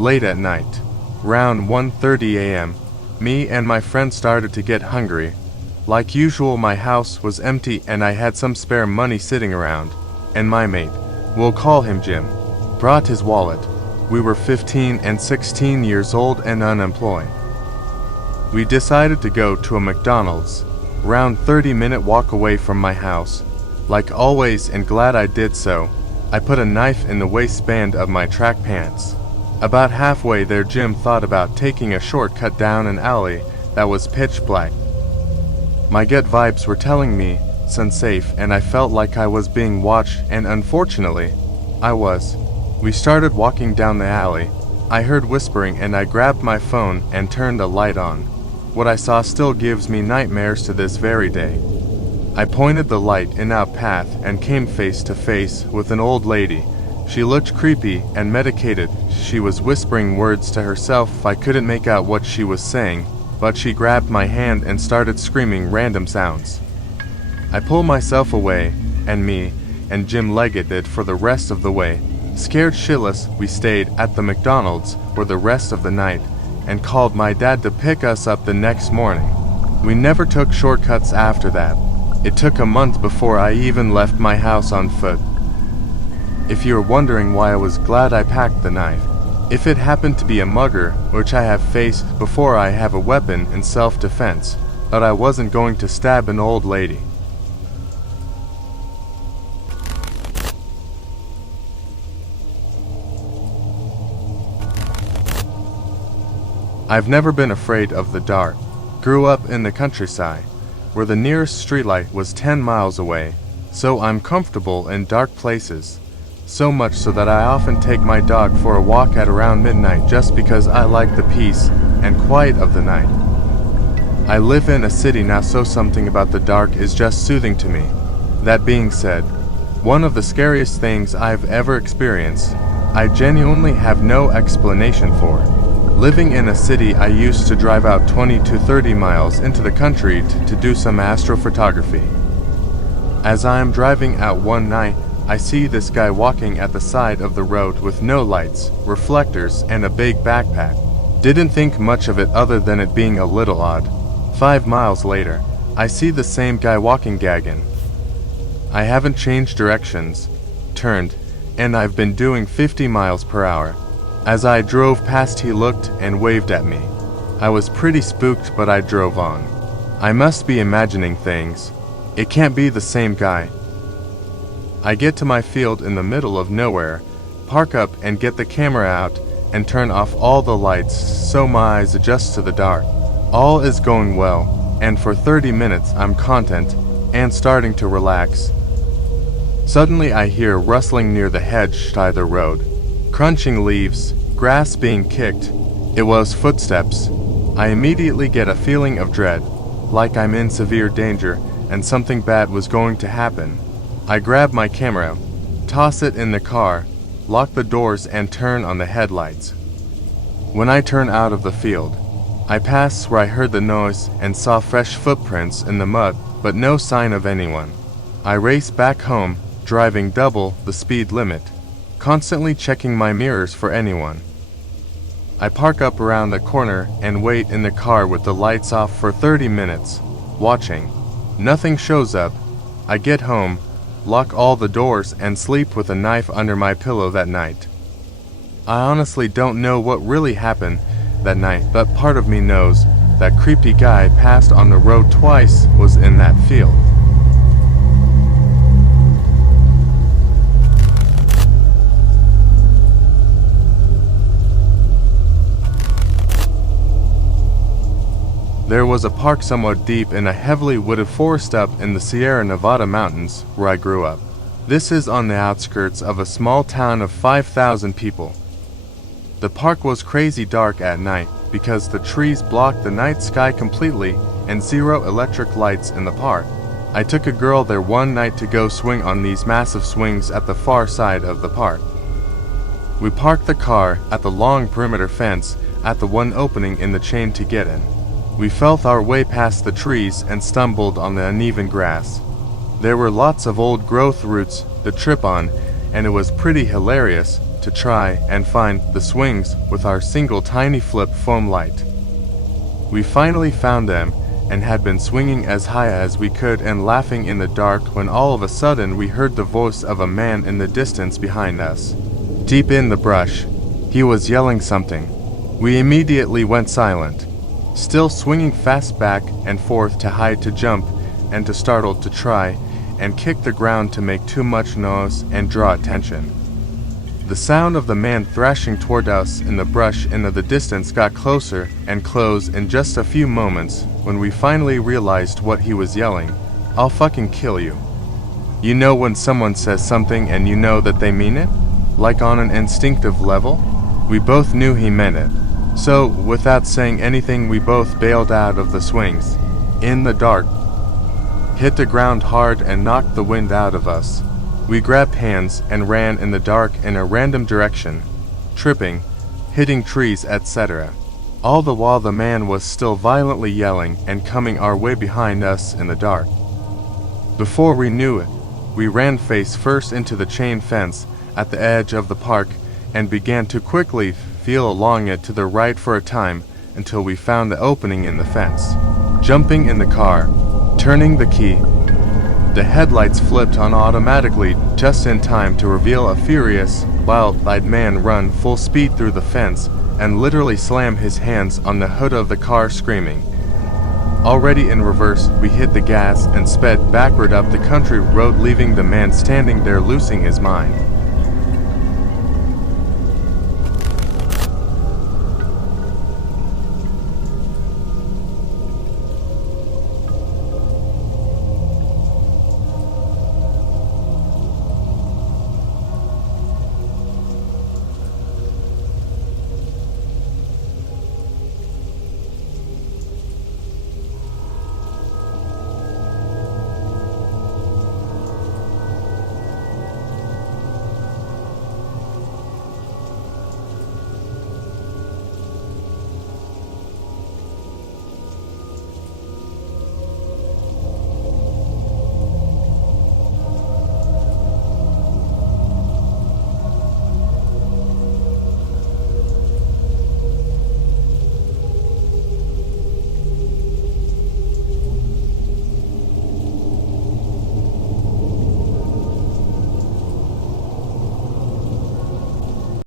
Late at night, round 1:30 a.m., me and my friend started to get hungry. Like usual, my house was empty and I had some spare money sitting around, and my mate, we'll call him Jim, brought his wallet. We were 15 and 16 years old and unemployed. We decided to go to a McDonald's, round 30-minute walk away from my house. Like always, and glad I did so, I put a knife in the waistband of my track pants. About halfway there, Jim thought about taking a shortcut down an alley that was pitch black. My gut vibes were telling me, unsafe, and I felt like I was being watched, and unfortunately, I was. We started walking down the alley. I heard whispering and I grabbed my phone and turned the light on. What I saw still gives me nightmares to this very day. I pointed the light in our path and came face to face with an old lady. She looked creepy and medicated. She was whispering words to herself. I couldn't make out what she was saying, but she grabbed my hand and started screaming random sounds. I pulled myself away, and me and Jim legged it for the rest of the way. Scared shitless, we stayed at the McDonald's for the rest of the night and called my dad to pick us up the next morning. We never took shortcuts after that. It took a month before I even left my house on foot. If you're wondering why I was glad I packed the knife, if it happened to be a mugger, which I have faced before, I have a weapon in self-defense, but I wasn't going to stab an old lady. I've never been afraid of the dark. Grew up in the countryside, where the nearest streetlight was 10 miles away, so I'm comfortable in dark places. So much so that I often take my dog for a walk at around midnight just because I like the peace and quiet of the night. I live in a city now, so something about the dark is just soothing to me. That being said, one of the scariest things I've ever experienced, I genuinely have no explanation for. Living in a city, I used to drive out 20 to 30 miles into the country to do some astrophotography. As I am driving out one night, I see this guy walking at the side of the road with no lights, reflectors, and a big backpack. Didn't think much of it other than it being a little odd. 5 miles later, I see the same guy walking gagging. I haven't changed directions, turned, and I've been doing 50 miles per hour. As I drove past, he looked and waved at me. I was pretty spooked, but I drove on. I must be imagining things. It can't be the same guy. I get to my field in the middle of nowhere, park up and get the camera out and turn off all the lights so my eyes adjust to the dark. All is going well, and for 30 minutes I'm content and starting to relax. Suddenly I hear rustling near the hedge by the road. Crunching leaves, grass being kicked. It was footsteps. I immediately get a feeling of dread, like I'm in severe danger and something bad was going to happen. I grab my camera, toss it in the car, lock the doors and turn on the headlights. When I turn out of the field, I pass where I heard the noise and saw fresh footprints in the mud, but no sign of anyone. I race back home, driving double the speed limit, constantly checking my mirrors for anyone. I park up around the corner and wait in the car with the lights off for 30 minutes, watching. Nothing shows up. I get home, lock all the doors, and sleep with a knife under my pillow that night. I honestly don't know what really happened that night, but part of me knows that creepy guy passed on the road twice was in that field. There was a park somewhat deep in a heavily wooded forest up in the Sierra Nevada mountains where I grew up. This is on the outskirts of a small town of 5,000 people. The park was crazy dark at night because the trees blocked the night sky completely and zero electric lights in the park. I took a girl there one night to go swing on these massive swings at the far side of the park. We parked the car at the long perimeter fence at the one opening in the chain to get in. We felt our way past the trees and stumbled on the uneven grass. There were lots of old growth roots to trip on, and it was pretty hilarious to try and find the swings with our single tiny flip foam light. We finally found them and had been swinging as high as we could and laughing in the dark when all of a sudden we heard the voice of a man in the distance behind us. Deep in the brush, he was yelling something. We immediately went silent, still swinging fast back and forth to hide, to jump, and to startle, to try and kick the ground to make too much noise and draw attention. The sound of the man thrashing toward us in the brush in the distance got closer and close in just a few moments when we finally realized what he was yelling. "I'll fucking kill you." You know when someone says something and you know that they mean it? Like on an instinctive level? We both knew he meant it. So, without saying anything, we both bailed out of the swings. In the dark, hit the ground hard and knocked the wind out of us. We grabbed hands and ran in the dark in a random direction, tripping, hitting trees, etc. All the while the man was still violently yelling and coming our way behind us in the dark. Before we knew it, we ran face first into the chain fence at the edge of the park and began to quickly feel along it to the right for a time until we found the opening in the fence. Jumping in the car, turning the key, the headlights flipped on automatically just in time to reveal a furious, wild-eyed man run full speed through the fence and literally slam his hands on the hood of the car screaming. Already in reverse, we hit the gas and sped backward up the country road, leaving the man standing there losing his mind.